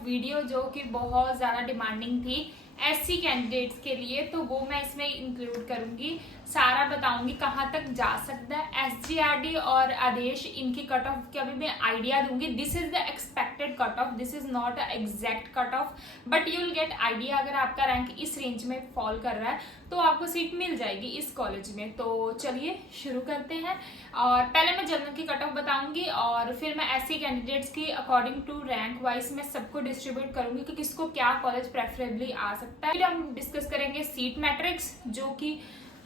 Of video जो कि बहुत ज़्यादा डिमांडिंग थी एससी कैंडिडेट्स के लिए, तो वो मैं इसमें इंक्लूड करूंगी। सारा बताऊंगी कहाँ तक जा सकता है एसजीआरडी और आदेश, इनकी कट ऑफ का भी मैं आइडिया दूंगी। This is the expected cut off, this is not a exact cut off, but you will get idea. अगर आपका रैंक इस रेंज में फॉल कर रहा है तो आपको सीट मिल जाएगी इस कॉलेज में। तो चलिए शुरू करते हैं। और पहले मैं जनरल की कट ऑफ बताऊंगी और फिर मैं एससी कैंडिडेट्स की अकॉर्डिंग टू रैंक वाइज मैं सबको डिस्ट्रीब्यूट करूंगी कि किसको क्या कॉलेज प्रेफरेबली आ सकता है। फिर हम डिस्कस करेंगे सीट मैट्रिक्स जो कि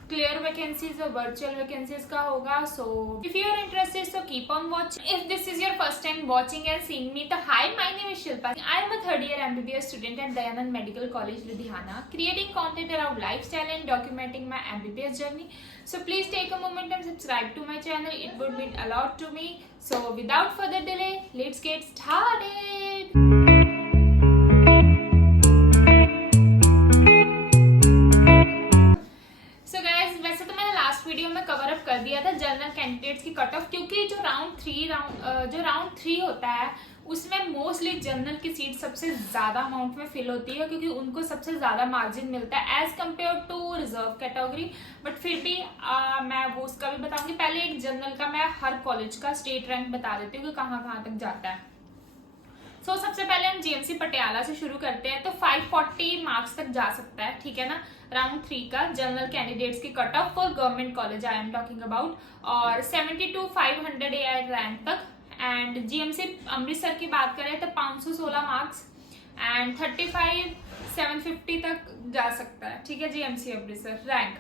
क्लियर वैकेंसीज और वर्चुअल वैकेंसीज का होगा। So if you are interested so keep on watching. If this is your first time watching and seeing me तो hi, my name is Shilpa. I am a third year MBBS student at Dayanand medical college Ludhiana, creating content around lifestyle and documenting my MBBS journey. So please take a moment and subscribe to my channel. It would mean a lot to me. So without further delay, let's get started. Video में cover up कर दिया था general candidates की cut off, क्योंकि जो round three होता है उसमें मोस्टली जनरल की सीट सबसे ज्यादा अमाउंट में फिल होती है, क्योंकि उनको सबसे ज्यादा मार्जिन मिलता है as compare to reserve category. But फिर भी मैं वो उसका भी बताऊंगी। पहले एक जनरल का मैं हर कॉलेज का स्टेट रैंक बता देती हूँ कि कहाँ तक जाता है। सो सबसे पहले हम जीएमसी पटियाला से शुरू करते हैं। तो 540 मार्क्स तक जा सकता है, ठीक है ना, राउंड 3 का जनरल कैंडिडेट्स की cut off for government college I am talking about, और 72,500 AR रैंक तक। एंड जीएमसी अमृतसर की बात करें तो 516 मार्क्स एंड 35,750 तक जा सकता है, ठीक है, जीएमसी अमृतसर रैंक।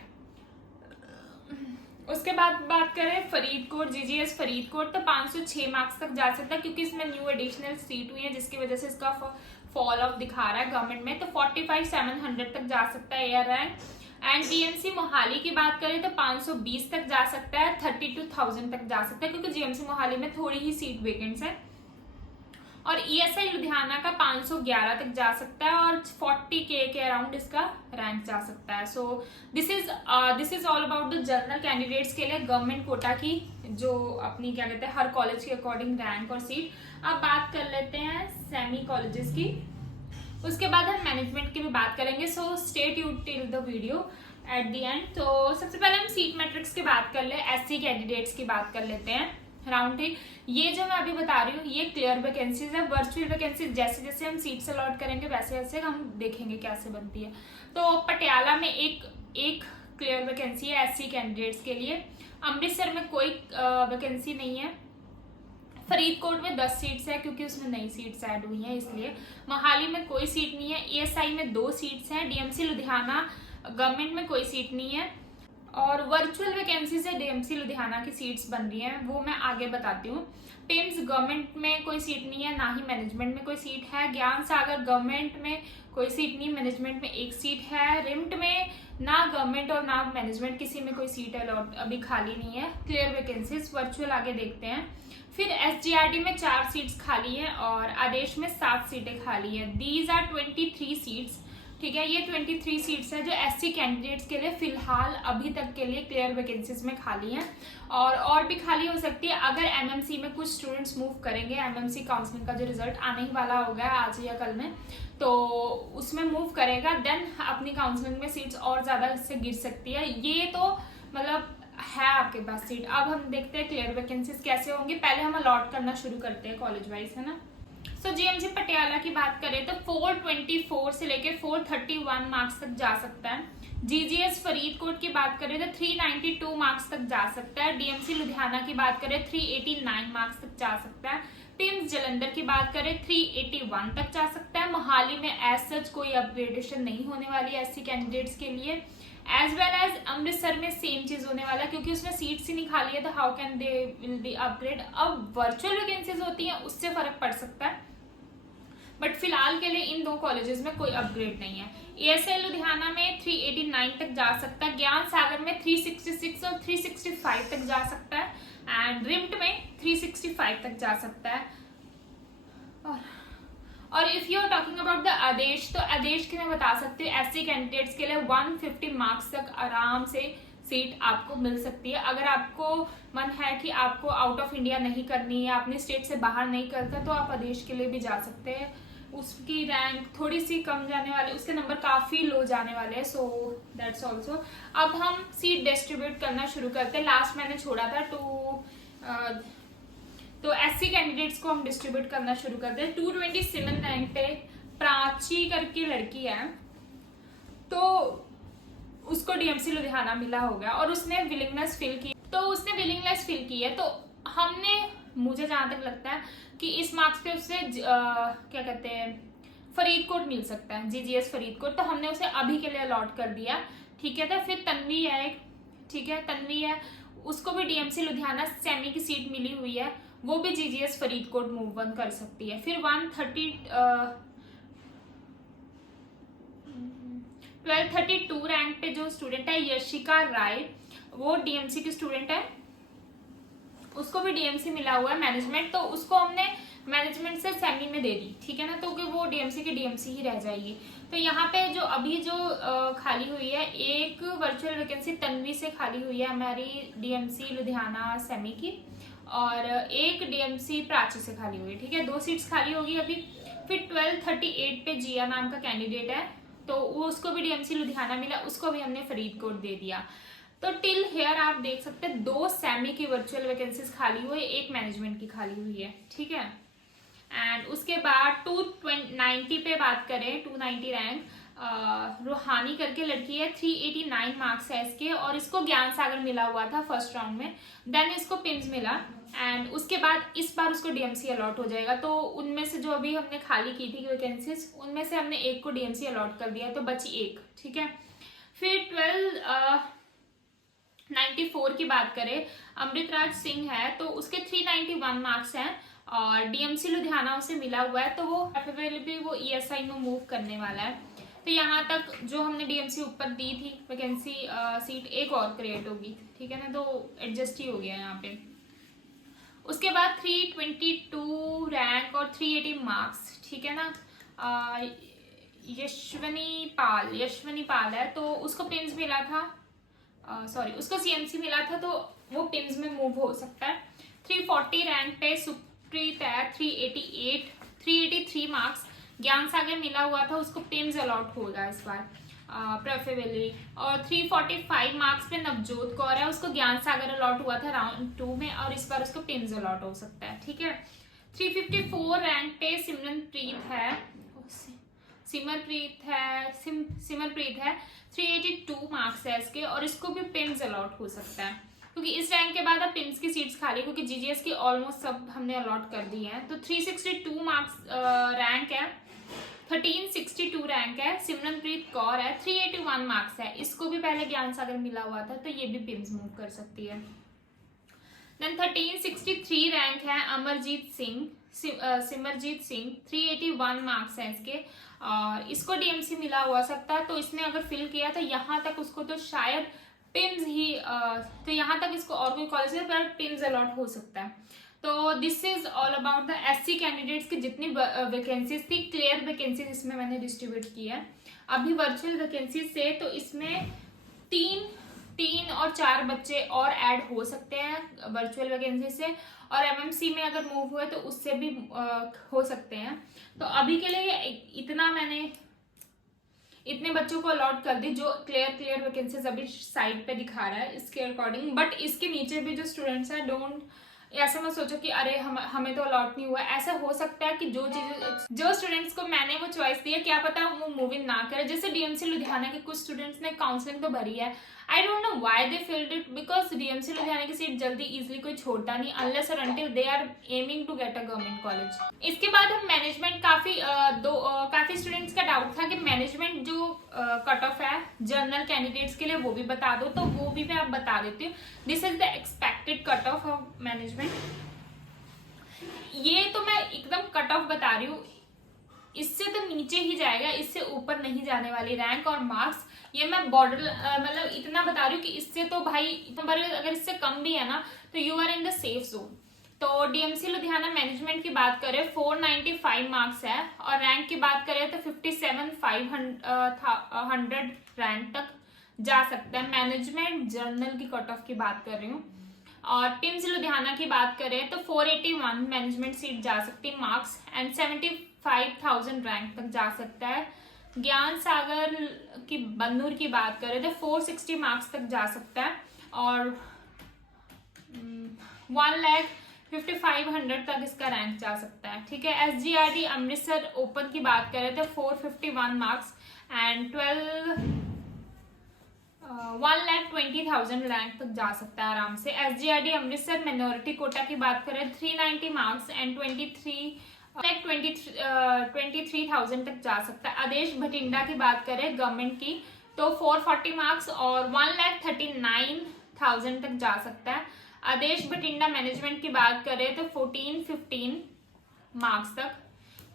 उसके बाद बात करें फरीदकोट, जीजीएस फरीदकोट, तो 506 मार्क्स तक जा सकता है, क्योंकि इसमें न्यू एडिशनल सीट हुई है जिसकी वजह से इसका फॉल ऑफ दिखा रहा है गवर्नमेंट में। तो 45,700 तक जा सकता है air rank. And GMC Mohali की बात करें तो 520 तक जा सकता है, 32,000 तक जा सकता है, क्योंकि जीएमसी मोहाली में थोड़ी ही सीट वेकेंट्स है। और ईएसआई लुधियाना का 511 तक जा सकता है और 40K के अराउंड इसका रैंक जा सकता है। So this is all about the general candidates के लिए गवर्नमेंट कोटा की जो अपनी क्या कहते हैं हर कॉलेज के अकॉर्डिंग रैंक और सीट। अब बात कर लेते हैं सेमी कॉलेजेस की, उसके बाद हम मैनेजमेंट की भी बात करेंगे। So stay tuned till the video at the end. तो सबसे पहले हम सीट मैट्रिक्स की बात कर ले, एससी कैंडिडेट्स की बात कर लेते हैं। राउंड 3 ये जो मैं अभी बता रही हूँ ये क्लियर वैकेंसीज है। वर्चुअल वैकेंसीज जैसे जैसे हम सीट्स अलॉट करेंगे वैसे वैसे हम देखेंगे कैसे बनती है। तो पटियाला में एक क्लियर वैकेंसी है एससी कैंडिडेट्स के लिए। अमृतसर में कोई वैकेंसी नहीं है। फरीदकोट में 10 सीट्स है क्योंकि उसमें नई सीट्स ऐड हुई हैं इसलिए। मोहाली में कोई सीट नहीं है। ईएसआई में 2 सीट्स हैं। डीएमसी लुधियाना गवर्नमेंट में कोई सीट नहीं है। और वर्चुअल वैकेंसी से डीएमसी लुधियाना की सीट्स बन रही हैं, वो मैं आगे बताती हूँ। पिम्स गवर्नमेंट में कोई सीट नहीं है, ना ही मैनेजमेंट में कोई सीट है। ज्ञान सागर गवर्नमेंट में कोई सीट नहीं, मैनेजमेंट में 1 सीट है। रिम्ट में ना गवर्नमेंट और ना मैनेजमेंट किसी में कोई सीट अलॉट अभी खाली नहीं है। क्लियर वैकेंसीज वर्चुअल आगे देखते हैं। फिर एसजीआरडी में 4 सीट्स खाली हैं और आदेश में 7 सीटें खाली हैं। दीज आर 23 सीट्स, ठीक है, ये 23 सीट्स है जो एससी कैंडिडेट्स के लिए फिलहाल अभी तक के लिए क्लियर वैकेंसीज में खाली हैं और भी खाली हो सकती है अगर एमएमसी में कुछ स्टूडेंट्स मूव करेंगे। एमएमसी काउंसलिंग का जो रिजल्ट आने ही वाला होगा आज या कल में, तो उसमें मूव करेगा देन अपनी काउंसलिंग में सीट्स और ज्यादा इससे गिर सकती है। ये तो मतलब है आपके पास सीट। अब हम देखते हैं क्लियर वैकेंसीज कैसे होंगी। पहले हम अलॉट करना शुरू करते हैं कॉलेज वाइज, है ना। सो जीएमसी पटियाला की बात करें तो 424 से लेके 431 मार्क्स तक जा सकता है। जीजीएस फरीदकोट की बात करें तो 392 मार्क्स तक जा सकता है। डीएमसी लुधियाना की बात करें 389 मार्क्स तक जा सकता है। पिम्स जलंधर की बात करें 381 तक जा सकता है। मोहाली में एज सच कोई अपग्रेडेशन नहीं होने वाली एससी कैंडिडेट्स के लिए। एज वेल एज अमृतसर में सेम चीज होने वाला है क्योंकि उसमें सीट्स ही नहीं खाली है, तो how can they will be upgrade. अब वर्चुअल वैकेंसीज होती हैं उससे फर्क पड़ सकता है, बट फिलहाल के लिए इन 2 कॉलेजेस में कोई अपग्रेड नहीं है। ईएसआई लुधियाना में 389 तक जा सकता है। ज्ञान सागर में 366 और 365 तक जा सकता है। एंड रिम्ट में 365 तक जा सकता है। और if you are talking about the आदेश, तो आदेश की मैं बता सकती हूँ एससी कैंडिडेट्स के लिए 150 मार्क्स तक आराम से सीट आपको मिल सकती है। अगर आपको मन है कि आपको आउट ऑफ इंडिया नहीं करनी है, अपने स्टेट से बाहर नहीं करता, तो आप आदेश के लिए भी जा सकते हैं। उसकी रैंक थोड़ी सी कम जाने वाले, उसके नंबर काफ़ी लो जाने वाले हैं, सो दैट्स ऑल्सो। अब हम सीट डिस्ट्रीब्यूट करना शुरू करते हैं। लास्ट मैंने छोड़ा था तो एससी कैंडिडेट्स को हम डिस्ट्रीब्यूट करना शुरू करते हैं। 227 रैंक पे प्राची करके लड़की है, तो उसको डीएमसी लुधियाना मिला होगा और उसने विलिंगनेस फिल की है। तो हमने, मुझे जहां तक लगता है कि इस मार्क्स पे उससे क्या कहते हैं, फरीदकोट मिल सकता है, जीजीएस फरीदकोट, तो हमने उसे अभी के लिए अलॉट कर दिया, ठीक है। तो फिर तन्वी है, ठीक है, तन्वी है, उसको भी डीएमसी लुधियाना सेमी की सीट मिली हुई है, वो भी जीजीएस फरीदकोट मूव ऑन कर सकती है। फिर 1232 रैंक पे जो स्टूडेंट है यशिका राय, वो डीएमसी की स्टूडेंट है, उसको भी डीएमसी मिला हुआ है मैनेजमेंट, तो उसको हमने मैनेजमेंट से सेमी में दे दी, ठीक है ना, तो कि वो डीएमसी की डीएमसी ही रह जाएगी। तो यहाँ पे जो अभी जो खाली हुई है, एक वर्चुअल वैकेंसी तन्वी से खाली हुई है हमारी डीएमसी लुधियाना सेमी की, और एक डीएमसी प्राची से खाली हुई है, ठीक है, 2 सीट्स खाली होगी अभी। फिर 1238 पे जिया नाम का कैंडिडेट है, तो वो उसको भी डीएमसी लुधियाना मिला, उसको भी हमने फरीदकोट दे दिया। तो टिल हेयर आप देख सकते हैं 2 सेमी की वर्चुअल वैकेंसीज खाली हुई है, एक मैनेजमेंट की खाली हुई है, ठीक है। एंड उसके बाद 290 पे बात करें, 290 रैंक रूहानी करके लड़की है, 389 मार्क्स है इसके, और इसको ज्ञान सागर मिला हुआ था फर्स्ट राउंड में, देन इसको पिम्स मिला, एंड उसके बाद इस बार उसको डीएमसी अलॉट हो जाएगा। तो उनमें से जो अभी हमने खाली की थी वैकेंसीज, उनमें से हमने एक को डीएमसी अलॉट कर दिया, तो बची एक, ठीक है। फिर 1294 की बात करें, अमृतराज सिंह है, तो उसके 391 मार्क्स हैं और डीएमसी लुधियाना उसे मिला हुआ है, तो वो अवेलेबल वो ईएसआई में मूव करने वाला है। तो यहाँ तक जो हमने डीएमसी ऊपर दी थी वैकेंसी, सीट एक और क्रिएट होगी, ठीक है ना, तो एडजस्ट ही हो गया यहाँ पे। उसके बाद 322 रैंक और 380 मार्क्स, ठीक है ना, यशवनी पाल है, तो उसको पिम्स मिला था, उसको सीएमसी मिला था, तो वो पिम्स में मूव हो सकता है। 340 रैंक पे सुप्रीत है, 383 मार्क्स, ज्ञान सागर मिला हुआ था, उसको पिम्स अलॉट होगा इस बार प्रेफरेबली। और 345 मार्क्स पे नवजोत कौर है, उसको ज्ञान सागर अलॉट हुआ था राउंड 2 में, और इस बार उसको पिम्स अलॉट हो सकता है, ठीक है। 354 रैंक पे सिमरप्रीत है, 382 मार्क्स है इसके, और इसको भी पिम्स अलॉट हो सकता है, क्योंकि इस रैंक के बाद अब पिम्स की सीट्स खाली, क्योंकि जीजीएस की ऑलमोस्ट सब हमने अलॉट कर दी हैं। तो 362 मार्क्स रैंक है, 1362 रैंक है, सिमरनप्रीत कौर है, 381 मार्क्स है, इसको भी पहले ज्ञान सागर मिला हुआ था, तो ये भी पिम्स मूव कर सकती है। देन 1363 रैंक है सिमरजीत सिंह, 381 मार्क्स है इसके, और इसको डीएमसी मिला हुआ सकता है, तो इसने अगर फिल किया तो यहाँ तक उसको तो शायद पिम्स ही, तो यहाँ तक इसको और कोई कॉलेज में पर पिम्स अलॉट हो सकता है। तो this is all about the SC candidates की जितनी वैकेंसीज थी, क्लियर वैकेंसीज इसमें मैंने डिस्ट्रीब्यूट की है। अभी वर्चुअल वैकेंसीज से तो इसमें 3 और 4 बच्चे और ऐड हो सकते हैं वर्चुअल वैकेंसी से, और एमएमसी में अगर मूव हुए तो उससे भी हो सकते हैं। तो अभी के लिए इतने बच्चों को अलॉट कर दी जो क्लियर वैकेंसीज अभी साइड पे दिखा रहा है इसके अकॉर्डिंग। बट इसके नीचे भी जो स्टूडेंट्स हैं, डोंट ऐसा मत सोचो कि अरे हमें तो अलॉट नहीं हुआ। ऐसा हो सकता है कि जो स्टूडेंट्स को मैंने वो चॉइस दी है, क्या पता वो मूव इन ना करे। जैसे डीएमसी लुधियाना के कुछ स्टूडेंट्स ने काउंसलिंग तो भरी है, I don't know why they filled it, because DMC Ludhiana की सीट जल्दी इजीली कोई छोड़ता नहीं अनलेस और until they are aiming to get a government college. इसके बाद हम मैनेजमेंट, काफी स्टूडेंट्स का डाउट था कि मैनेजमेंट जो कट ऑफ है जनरल कैंडिडेट्स के लिए वो भी बता दो, तो वो भी मैं आप बता देती हूँ। This is the expected cut off of management. ये तो मैं एकदम कट ऑफ बता रही हूँ, इससे तो नीचे ही जाएगा, इससे ऊपर नहीं जाने वाली रैंक और मार्क्स। ये मैं बॉर्डर मतलब इतना बता रही हूँ कि इससे तो भाई अगर इससे कम भी है ना तो you are in the safe zone. तो डीएमसी लुधियाना मैनेजमेंट की बात करें 495 मार्क्स है, और रैंक की बात करें तो 57,500 रैंक तक जा सकता है। मैनेजमेंट जर्नल की कट ऑफ की बात कर रही हूँ। और टिम्स लुधियाना की बात करें तो 481 मैनेजमेंट सीट जा सकती है मार्क्स, एंड 5000 रैंक तक जा सकता है। ज्ञान सागर की बन्नूर की बात करें तो 460 मार्क्स तक जा सकता है और 1,55,100 तक इसका रैंक जा सकता है। ठीक है। SGRD अमृतसर ओपन की बात करें तो 451 मार्क्स एंड 1,20,000 रैंक तक जा सकता है आराम से। SGRD अमृतसर मिनोरिटी कोटा की बात करें 390 मार्क्स एंड 23,000 तक जा सकता है। आदेश भटिंडा की बात करें गवर्नमेंट की तो 440 मार्क्स और 1,39,000 तक जा सकता है। आदेश भटिंडा मैनेजमेंट की बात करें तो 1415 मार्क्स तक,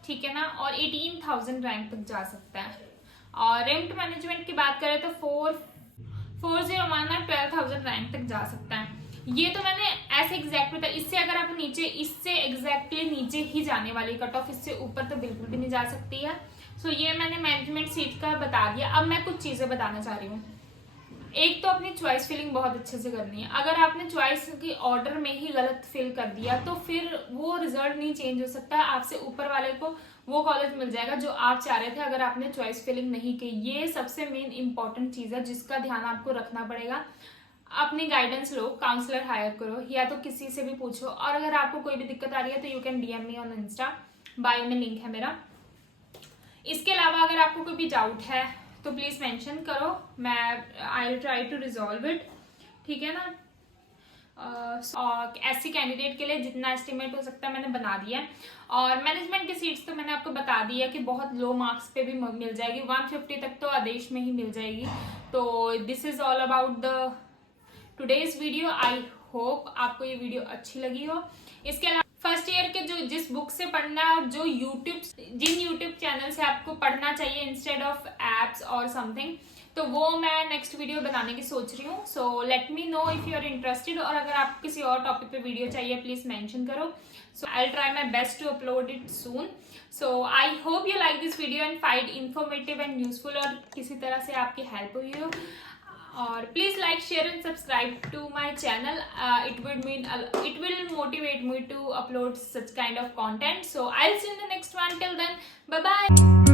ठीक है ना, और 18,000 रैंक तक जा सकता है। और रिम्ट मैनेजमेंट की बात करें तो 401 और 12,000 रैंक तक जा सकता है। ये तो मैंने ऐसे एग्जैक्ट बताया, इससे अगर आप नीचे, इससे एग्जैक्टली नीचे ही जाने वाली कट ऑफ, इससे ऊपर तो बिल्कुल भी नहीं जा सकती है। सो ये मैंने मैनेजमेंट सीट का बता दिया। अब मैं कुछ चीजें बताना चाह रही हूँ। एक तो अपनी चॉइस फिलिंग बहुत अच्छे से करनी है। अगर आपने चॉइस की ऑर्डर में ही गलत फिल कर दिया तो फिर वो रिजल्ट नहीं चेंज हो सकता। आपसे ऊपर वाले को वो कॉलेज मिल जाएगा जो आप चाह रहे थे अगर आपने चॉइस फिलिंग नहीं की। ये सबसे मेन इंपॉर्टेंट चीज है जिसका ध्यान आपको रखना पड़ेगा। अपनी गाइडेंस लो, काउंसलर हायर करो या तो किसी से भी पूछो। और अगर आपको कोई भी दिक्कत आ रही है तो you can DM me on Insta, bio में लिंक है मेरा। इसके अलावा अगर आपको कोई भी डाउट है तो प्लीज मेंशन करो, मैं I will try to resolve it, ठीक है ना। और ऐसी कैंडिडेट के लिए जितना एस्टिमेट हो सकता है मैंने बना दिया है। और मैनेजमेंट की सीट्स तो मैंने आपको बता दिया कि बहुत लो मार्क्स पे भी मिल जाएगी, 150 तक तो आदेश में ही मिल जाएगी। तो this is all about the today's video. I hope आपको ये वीडियो अच्छी लगी हो। इसके अलावा फर्स्ट ईयर के जो जिस बुक से पढ़ना है और जो जिन यूट्यूब चैनल से आपको पढ़ना चाहिए इंस्टेड ऑफ एप्स और समथिंग, तो वो मैं नेक्स्ट वीडियो बनाने की सोच रही हूँ। So let me know if you are interested. और अगर आपको किसी और टॉपिक पे वीडियो चाहिए प्लीज मेंशन करो। So I will try my best to upload it soon. So I hope you like this video and find informative and useful और किसी तरह से आपकी हेल्प हुई हो। और please like, share and subscribe to my channel. It will motivate me to upload such kind of content. So I'll see you in the next one. Till then, bye bye.